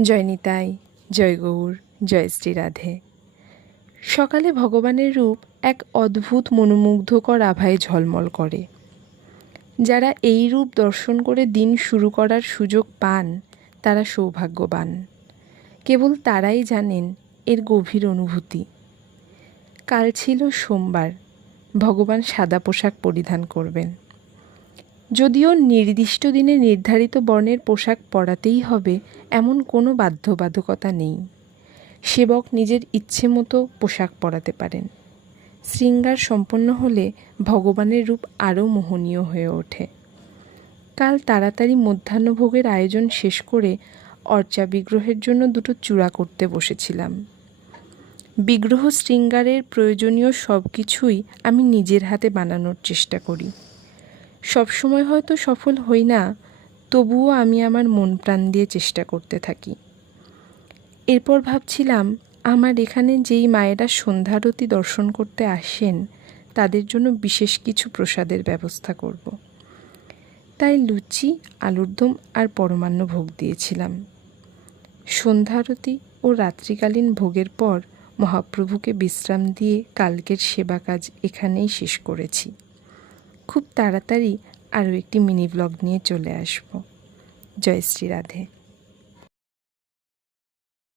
জয় নিতাই, জয় গৌর, জয় শ্রী রাধে। সকালে ভগবানের রূপ এক অদ্ভুত মনোমুগ্ধকর আভায় ঝলমল করে। যারা এই রূপ দর্শন করে দিন শুরু করার সুযোগ পান তারা সৌভাগ্যবান। কেবল তারাই জানেন এর গভীর অনুভূতি। কাল ছিল সোমবার, ভগবান সাদা পোশাক পরিধান করবেন। যদিও নির্দিষ্ট দিনে নির্ধারিত বর্ণের পোশাক পরাতেই হবে এমন কোনো বাধ্যবাধকতা নেই। সেবক নিজের ইচ্ছে মতো পোশাক পরাতে পারেন। শৃঙ্গার সম্পন্ন হলে ভগবানের রূপ আরও মোহনীয় হয়ে ওঠে। কাল তাড়াতাড়ি মধ্যাহ্নভোগের আয়োজন শেষ করে অর্চা বিগ্রহের জন্য দুটো চূড়া করতে বসেছিলাম। বিগ্রহ শৃঙ্গারের প্রয়োজনীয় সব কিছুই আমি নিজের হাতে বানানোর চেষ্টা করি। সবসময় হয়তো সফল হই না, তবুও আমি আমার মন প্রাণ দিয়ে চেষ্টা করতে থাকি। এরপর ভাবছিলাম আমার এখানে যেই মায়েরা সন্ধ্যারতি দর্শন করতে আসেন তাদের জন্য বিশেষ কিছু প্রসাদের ব্যবস্থা করব। তাই লুচি, আলুর দম আর পরমান্ন ভোগ দিয়েছিলাম। সন্ধ্যারতি ও রাত্রিকালীন ভোগের পর মহাপ্রভুকে বিশ্রাম দিয়ে কালকের সেবা কাজ এখানেই শেষ করেছি। খুব তাড়াতাড়ি আরও একটি মিনি ব্লগ নিয়ে চলে আসব। জয় শ্রী রাধে।